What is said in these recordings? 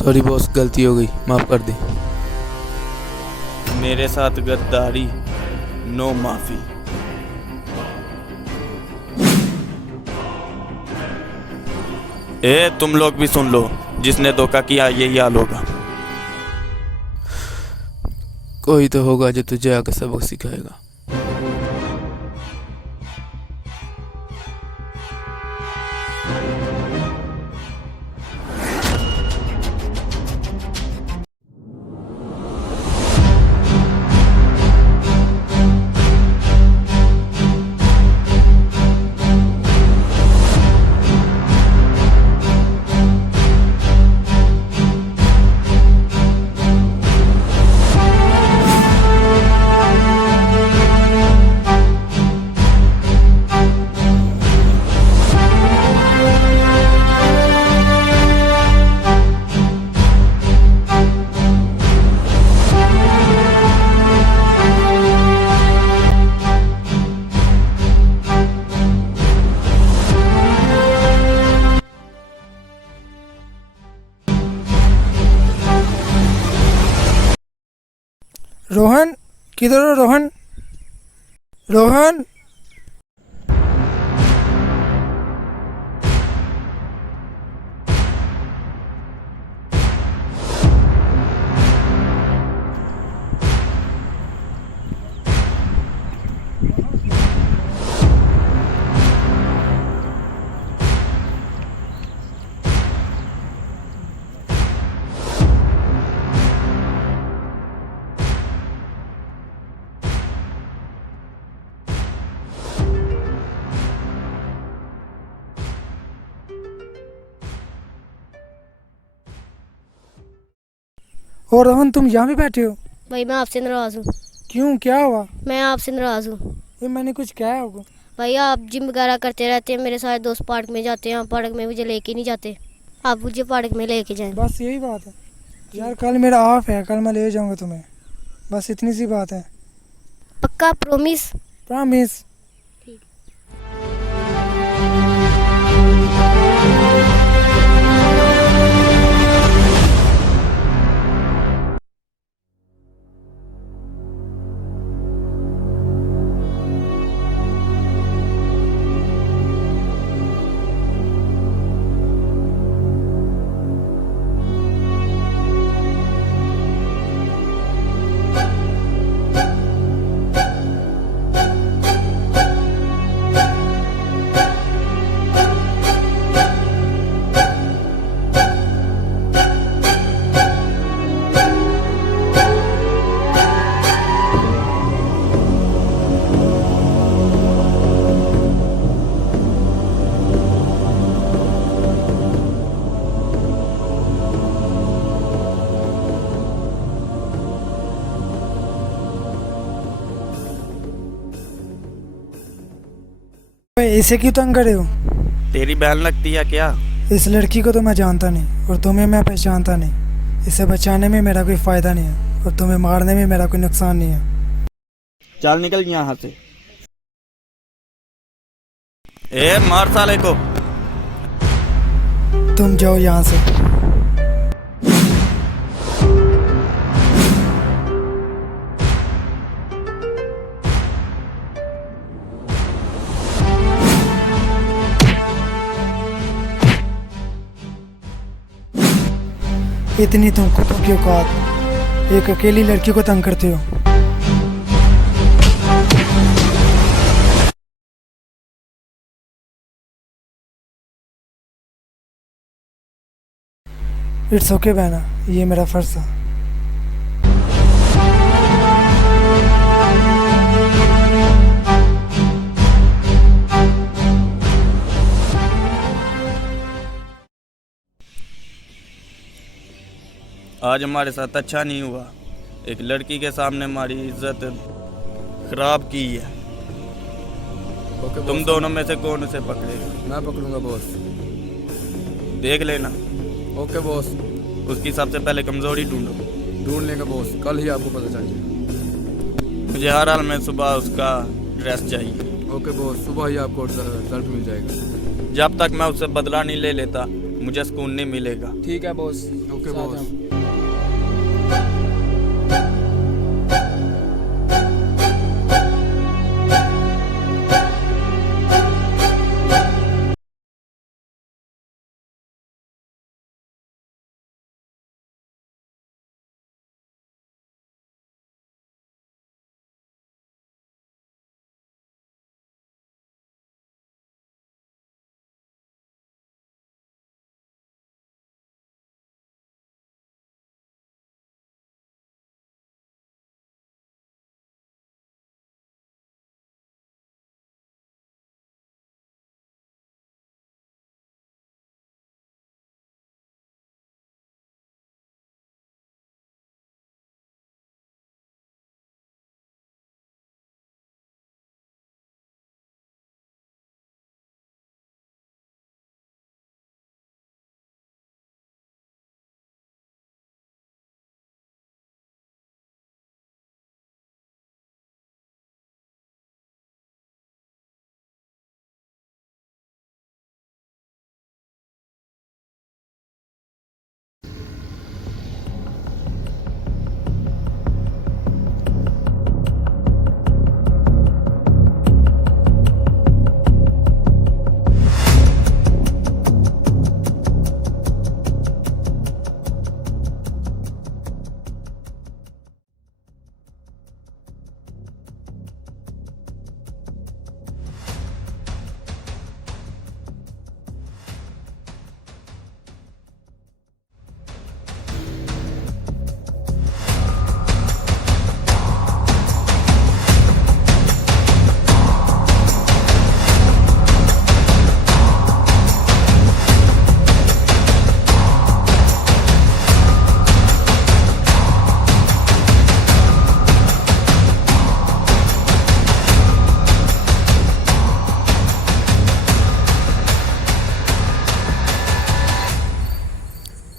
Sorry boss, गलती हो गई, माफ़ कर दे। मेरे साथ गद्दारी, नो माफी। तुम लोग भी सुन लो, जिसने धोखा किया यही हाल होगा। कोई तो होगा जो तुझे आके सबक सिखाएगा। रोहन, किधर हो रोहन? रोहन, और रोहन तुम यहाँ भी बैठे हो? भाई मैं आपसे नाराज़ हूँ। क्यों, क्या हुआ? मैं आपसे नाराज़ हूँ। ये मैंने कुछ कहा होगा? भाई आप जिम वगैरह करते रहते हैं, मेरे सारे दोस्त पार्क में जाते हैं, पार्क में मुझे लेके नहीं जाते। आप मुझे पार्क में लेके जाएं। बस यही बात है यार, कल मेरा ऑफ है, कल मैं ले जाऊंगा तुम्हें, बस इतनी सी बात है। पक्का? प्रॉमिस? प्रॉमिस। इसे क्यों तंग करे हो? तेरी बहन लगती है क्या? इस लड़की को तो मैं जानता नहीं और तुम्हें मैं पहचानता नहीं। इसे बचाने में मेरा कोई फ़ायदा नहीं है और तुम्हें मारने में मेरा कोई नुकसान नहीं है। चल निकल यहाँ से। मार साले को। तुम जाओ यहाँ से। इतनी तुम कुत्तों की औकात, एक अकेली लड़की को तंग करते हो। इट्स ओके बहना, ये मेरा फर्ज था। आज हमारे साथ अच्छा नहीं हुआ। एक लड़की के सामने हमारी इज्जत खराब की है। तुम दोनों में से कौन उसे पकड़ेगा? मैं पकड़ूंगा बॉस। देख लेना। Okay boss. उसकी सबसे पहले कमजोरी ढूंढो। ढूंढ लेगा बॉस, कल ही आपको पता चल जाएगा। मुझे हर हाल में सुबह उसका ड्रेस चाहिए। ओके बॉस, सुबह ही आपको रिजल्ट मिल जाएगा। जब तक मैं उससे बदला नहीं ले लेता मुझे सुकून नहीं मिलेगा। ठीक है बॉस। Okay boss.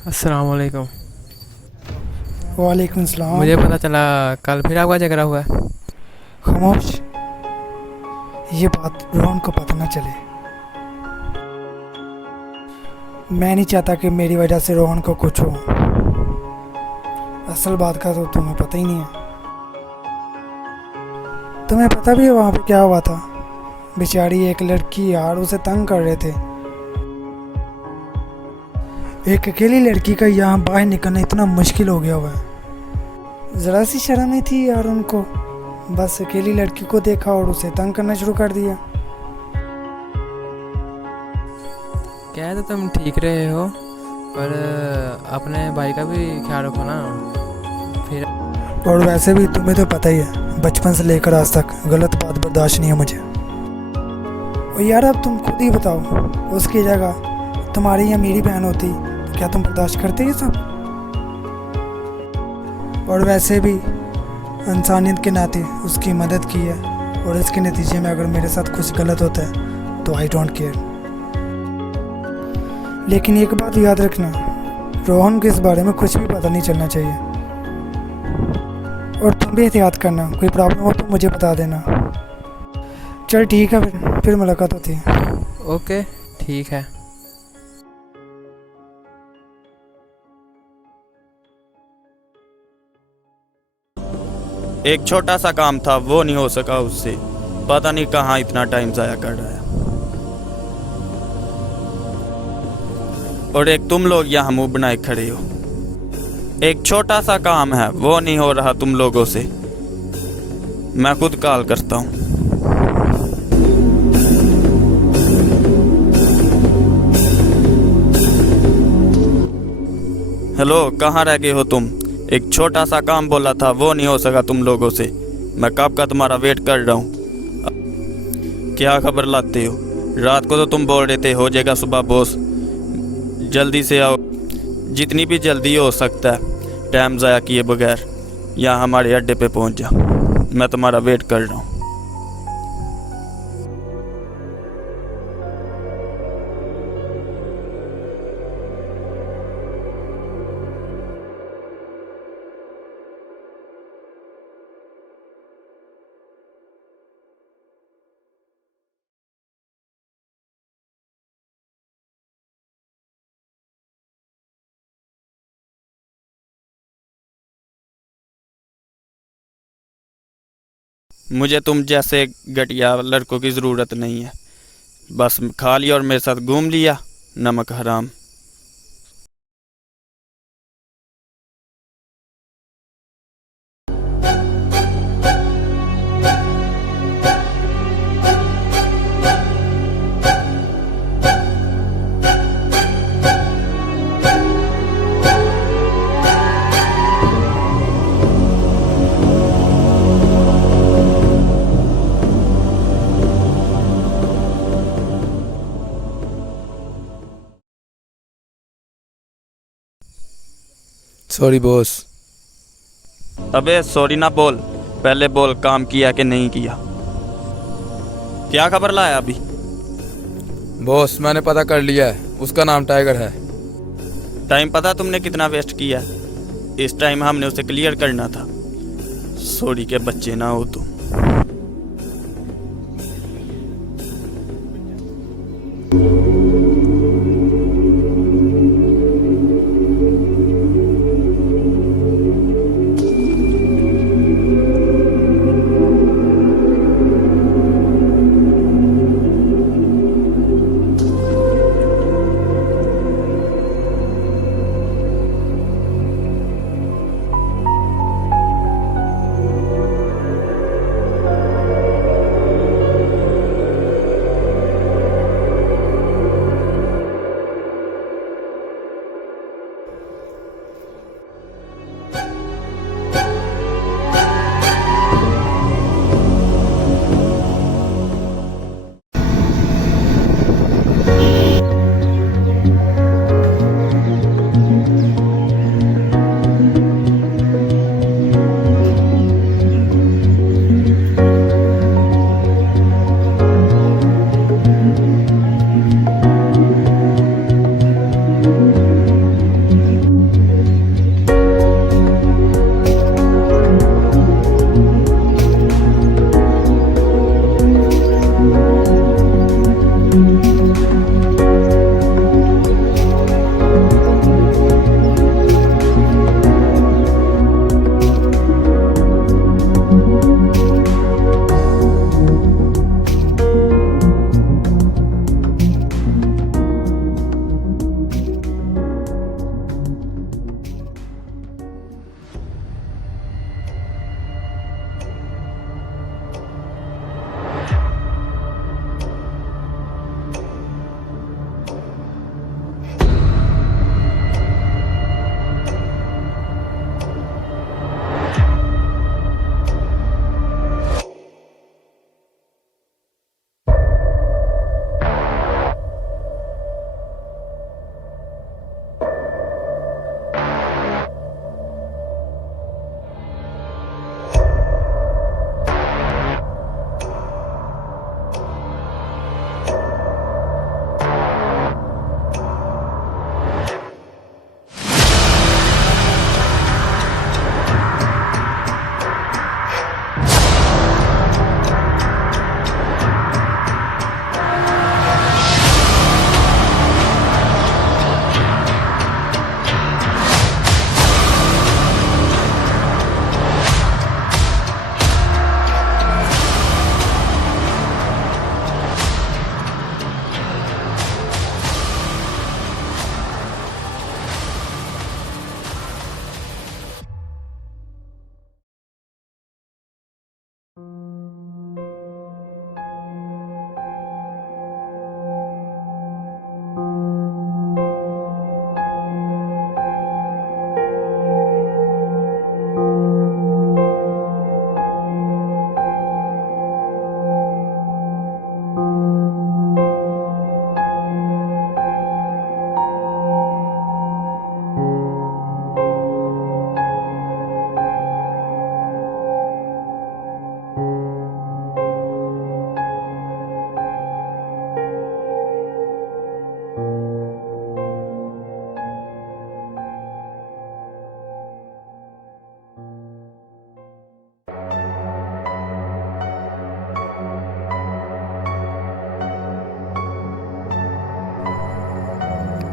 अस्सलाम वालेकुम। वालेकुम सलाम। मुझे पता चला कल फिर आपका झगड़ा हुआ है। खामोश, ये बात रोहन को पता न चले। मैं नहीं चाहता कि मेरी वजह से रोहन को कुछ हो। असल बात का तो तुम्हें पता ही नहीं है। तुम्हें पता भी है वहाँ पे क्या हुआ था? बेचारी एक लड़की यार उसे तंग कर रहे थे। एक अकेली लड़की का यहाँ बाहर निकलना इतना मुश्किल हो गया हुआ है। ज़रा सी शर्म नहीं थी यार उनको। बस अकेली लड़की को देखा और उसे तंग करना शुरू कर दिया। क्या तो तुम ठीक रहे हो, पर अपने भाई का भी ख्याल रखो ना। फिर और वैसे भी तुम्हें तो पता ही है, बचपन से लेकर आज तक गलत बात बर्दाश्त नहीं है मुझे। और यार अब तुम खुद ही बताओ, उसकी जगह तुम्हारी या मेरी बहन होती तो क्या तुम बर्दाश्त करते ये सब? और वैसे भी इंसानियत के नाते उसकी मदद की है, और इसके नतीजे में अगर मेरे साथ कुछ गलत होता है तो आई डोंट केयर। लेकिन एक बात याद रखना, रोहन को इस बारे में कुछ भी पता नहीं चलना चाहिए। और तुम भी एहतियात करना, कोई प्रॉब्लम हो तो मुझे बता देना। चल ठीक है, फिर मुलाकात होती है। ओके ठीक है। एक छोटा सा काम था, वो नहीं हो सका उससे। पता नहीं कहाँ इतना टाइम ज़ाया कर रहा है। और एक तुम लोग यहाँ मुंह बनाए खड़े हो। एक छोटा सा काम है, वो नहीं हो रहा तुम लोगों से। मैं खुद कॉल करता हूँ। हेलो, कहाँ रह गए हो तुम? एक छोटा सा काम बोला था, वो नहीं हो सका तुम लोगों से। मैं कब का तुम्हारा वेट कर रहा हूँ। क्या खबर लाते हो? रात को तो तुम बोल रहे थे हो जाएगा सुबह बॉस, जल्दी से आओ। जितनी भी जल्दी हो सकता है, टाइम ज़ाया किए बगैर यहाँ हमारे अड्डे पे पहुँच जा। मैं तुम्हारा वेट कर रहा हूँ। मुझे तुम जैसे घटिया लड़कों की ज़रूरत नहीं है। बस खा लिया और मेरे साथ घूम लिया, नमक हराम। Sorry boss. अबे सॉरी ना बोल, पहले बोल काम किया कि नहीं किया। क्या खबर लाया अभी? बॉस मैंने पता कर लिया है, उसका नाम टाइगर है। टाइम पता तुमने कितना वेस्ट किया है? इस टाइम हमने उसे क्लियर करना था। सॉरी के बच्चे ना हो तुम।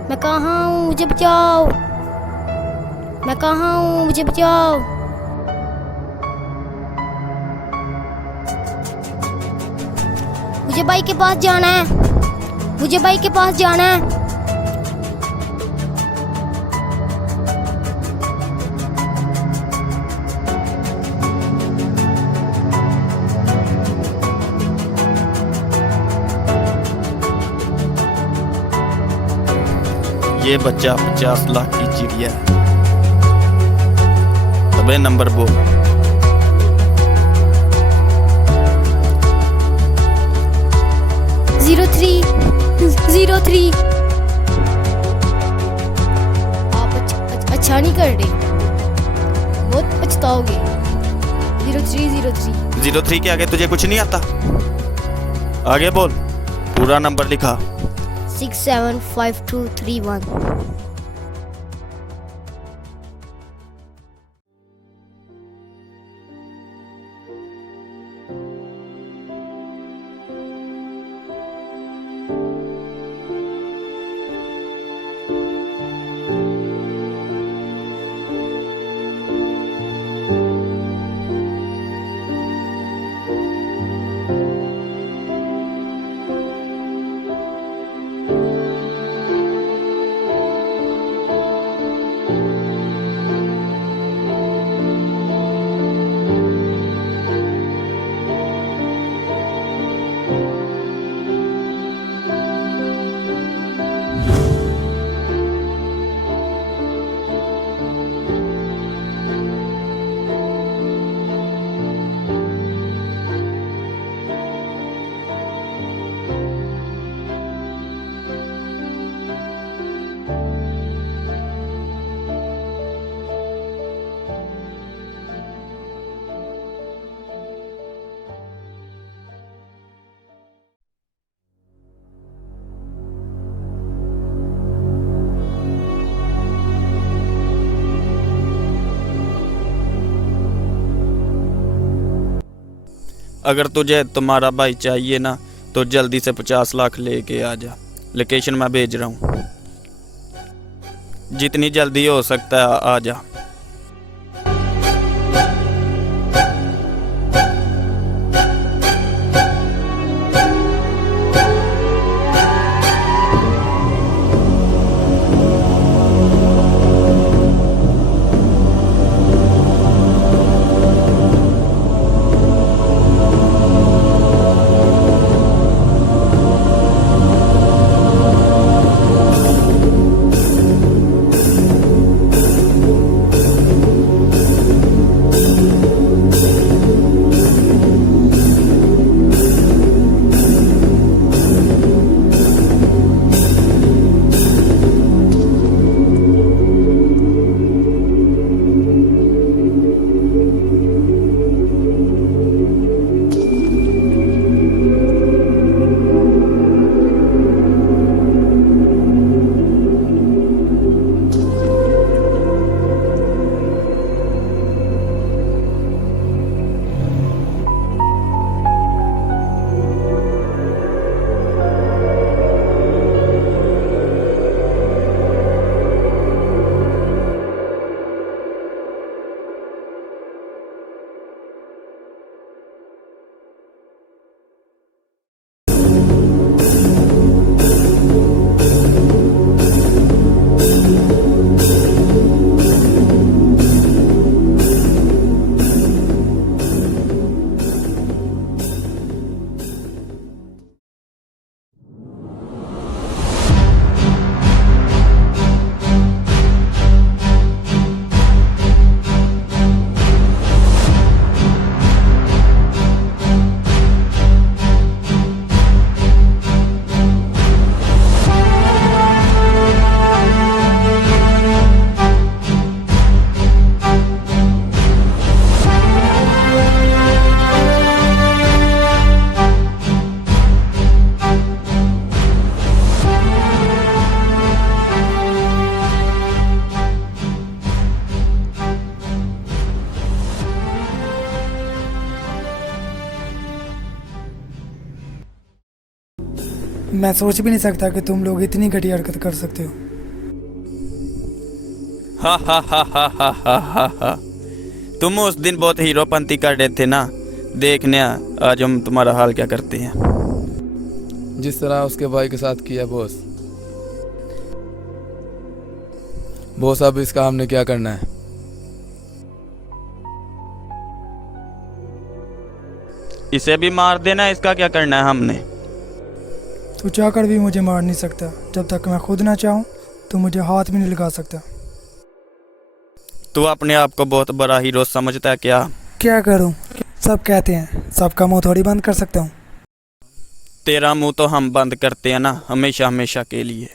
मैं कहाँ हूँ, मुझे बचाओ। मैं कहाँ हूँ, मुझे बचाओ। मुझे भाई के पास जाना है, मुझे भाई के पास जाना है। ये बच्चा 50 लाख की चिड़िया है। अबे नंबर बोल। 0303। आप अच्छा नहीं कर रहे, बहुत पछताओगे। 0303। 03 के आगे तुझे कुछ नहीं आता? आगे बोल, पूरा नंबर लिखा। 675231। अगर तुझे तुम्हारा भाई चाहिए ना तो जल्दी से 50 लाख लेके आ जा। लोकेशन मैं भेज रहा हूँ, जितनी जल्दी हो सकता है आ जा। मैं सोच भी नहीं सकता कि तुम लोग इतनी घटिया हरकत कर सकते हो। हा हा हा हा हा हा हा हा। तुम उस दिन बहुत हीरोपंती कर रहे थे ना, देखने आज हम तुम्हारा हाल क्या करते हैं। जिस तरह उसके भाई के साथ किया बॉस। बॉस अब इसका हमने क्या करना है? इसे भी मार देना है, इसका क्या करना है हमने? तू चाहकर भी मुझे मार नहीं सकता। जब तक मैं खुद ना चाहूँ तो मुझे हाथ भी नहीं लगा सकता। तू अपने आप को बहुत बड़ा हीरो समझता है क्या? क्या करूँ? सब कहते हैं, सबका मुंह थोड़ी बंद कर सकता हूँ। तेरा मुंह तो हम बंद करते हैं ना, हमेशा हमेशा के लिए।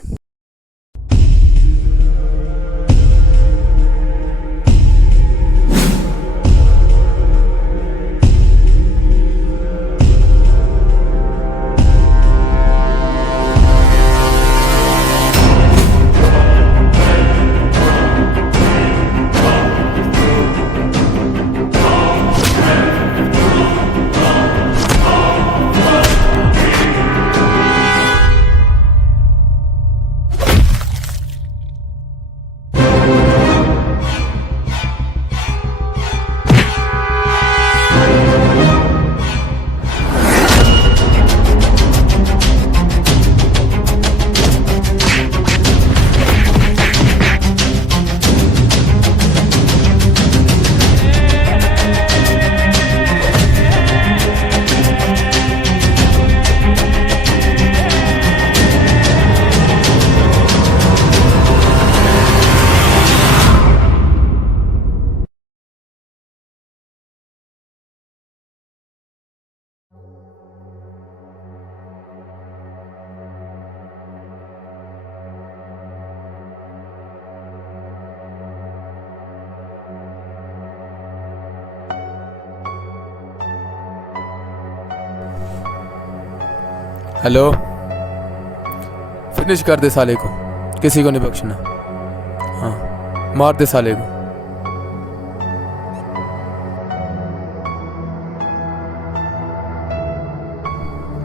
हेलो, फिनिश कर दे साले को, किसी को नहीं बख्शना। हाँ, मार दे साले को।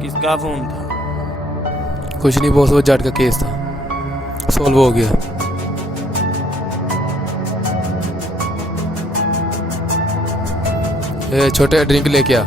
किसका फोन था? कुछ नहीं बॉस, वो जट का केस था, सॉल्व हो गया। ए छोटे, ड्रिंक लेके आ।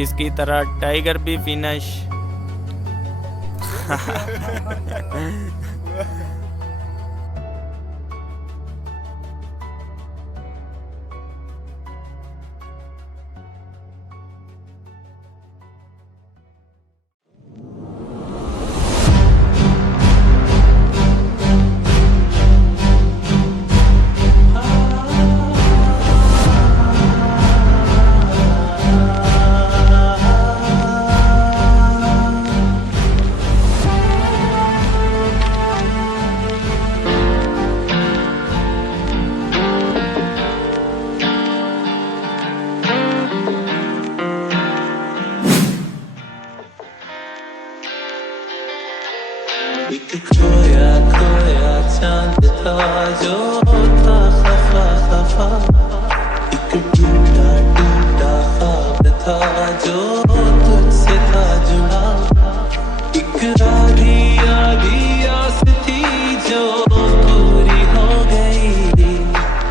इसकी तरह टाइगर भी फिनिश। एक खोया खोया चांद था जो था खफा खफा, एक टूटा टूटा ख्वाब था जो तुझसे था जुड़ा, एक आधी आधी आस थी जो पूरी हो गई,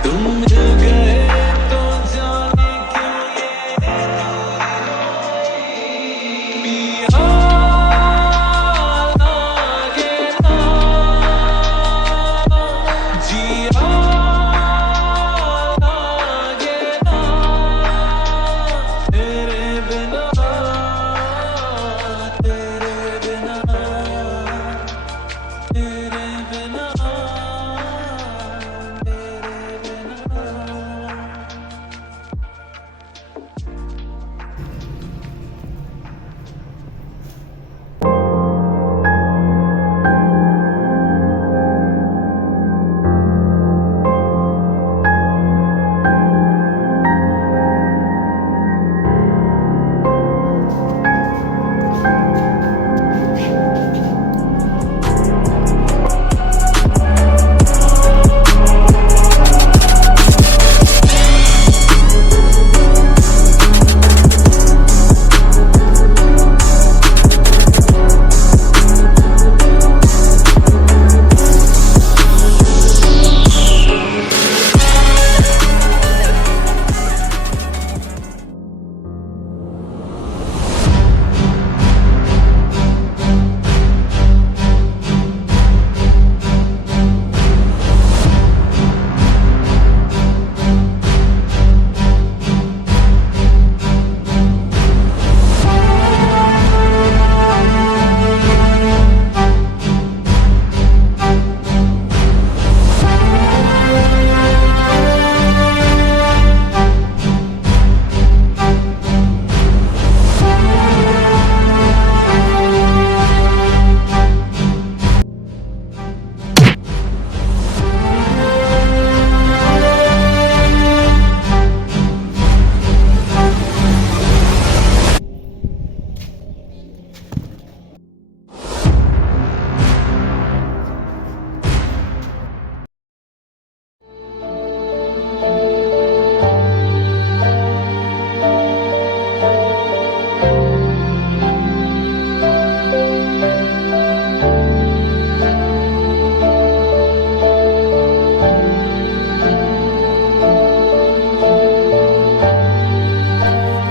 तुम मिल गए तो जाने क्यों ये पिया लागे ना, जिया लागे ना, तेरे बिना तेरे बिना तेरे बिना तेरे बिना।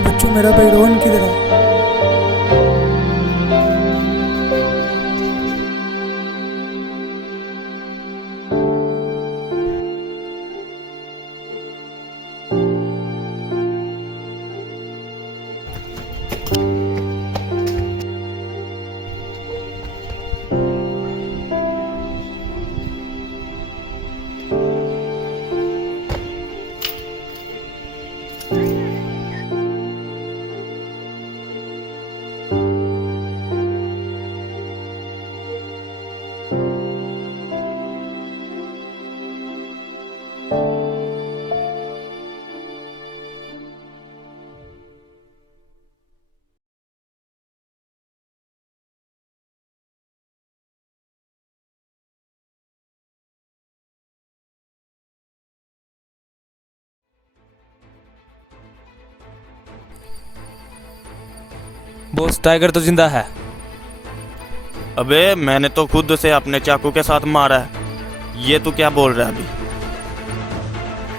बच्चों मेरा भाई रोहन किधर है? बॉस टाइगर तो जिंदा है। अबे मैंने तो खुद से अपने चाकू के साथ मारा है, ये तू क्या बोल रहा है अभी?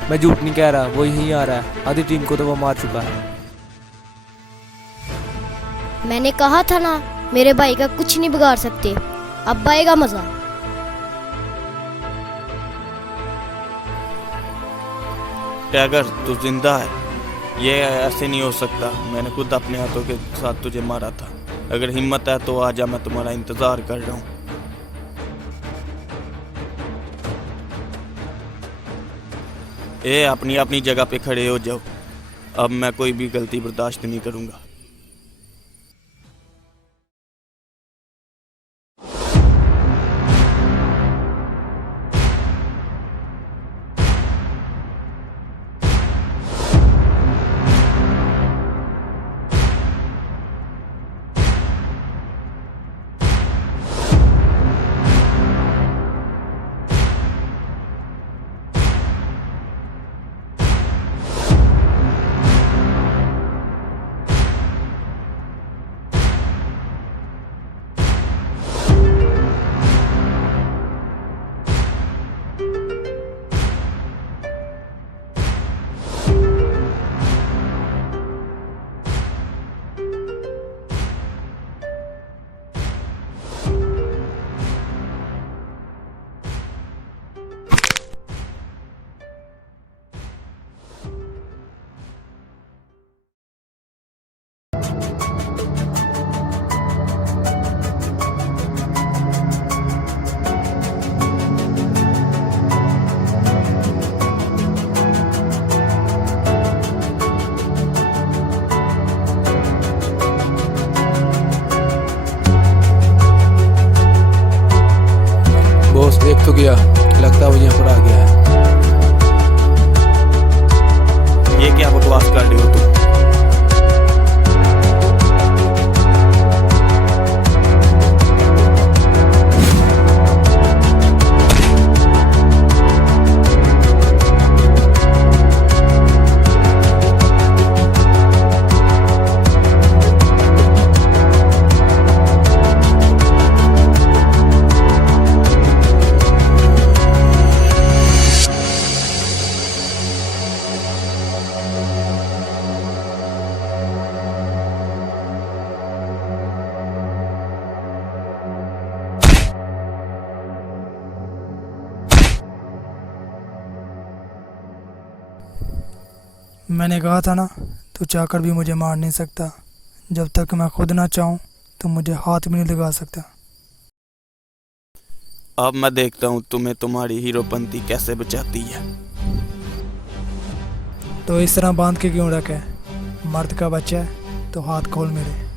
मैं झूठ नहीं कह रहा, वो यहीं आ रहा है। आधी टीम को तो वो मार चुका है। मैंने कहा था ना, मेरे भाई का कुछ नहीं बिगाड़ सकते। अब आएगा मजा। टाइगर तू जिंदा है, ये ऐसे नहीं हो सकता। मैंने खुद अपने हाथों के साथ तुझे मारा था। अगर हिम्मत है तो आजा, मैं तुम्हारा इंतजार कर रहा हूँ। अपनी अपनी जगह पे खड़े हो जाओ। अब मैं कोई भी गलती बर्दाश्त नहीं करूँगा। देख तो गया, लगता है वो यहाँ पर आ गया है। ये क्या बकवास कर रही हो तुम? मैंने कहा था ना, तू चाहकर भी मुझे मार नहीं सकता। जब तक मैं खुद ना चाहूँ तो मुझे हाथ भी नहीं लगा सकता। अब मैं देखता हूँ तुम्हें तुम्हारी हीरोपंती कैसे बचाती है। तो इस तरह बांध के क्यों रखे? मर्द का बच्चा है तो हाथ खोल मेरे।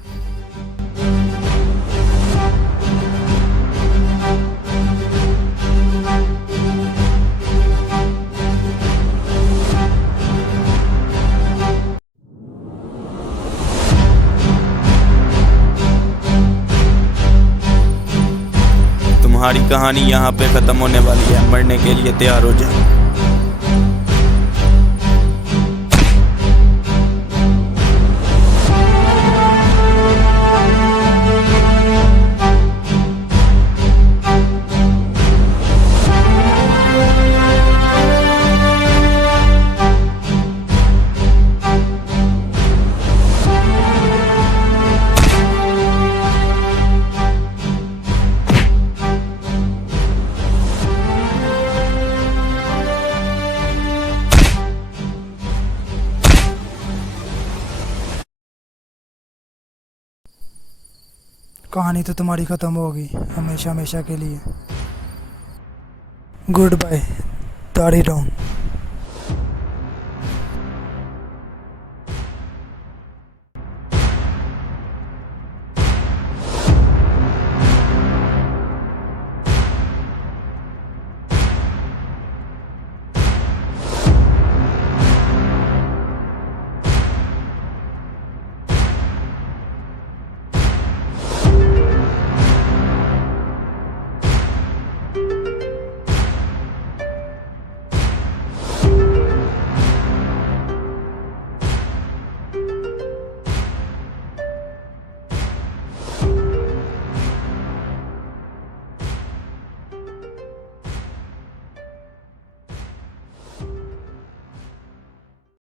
तुम्हारी कहानी यहाँ पे खत्म होने वाली है। मरने के लिए तैयार हो जाओ। कहानी तो तुम्हारी ख़त्म होगी हमेशा हमेशा के लिए। गुड बाय दाढ़ी डॉन।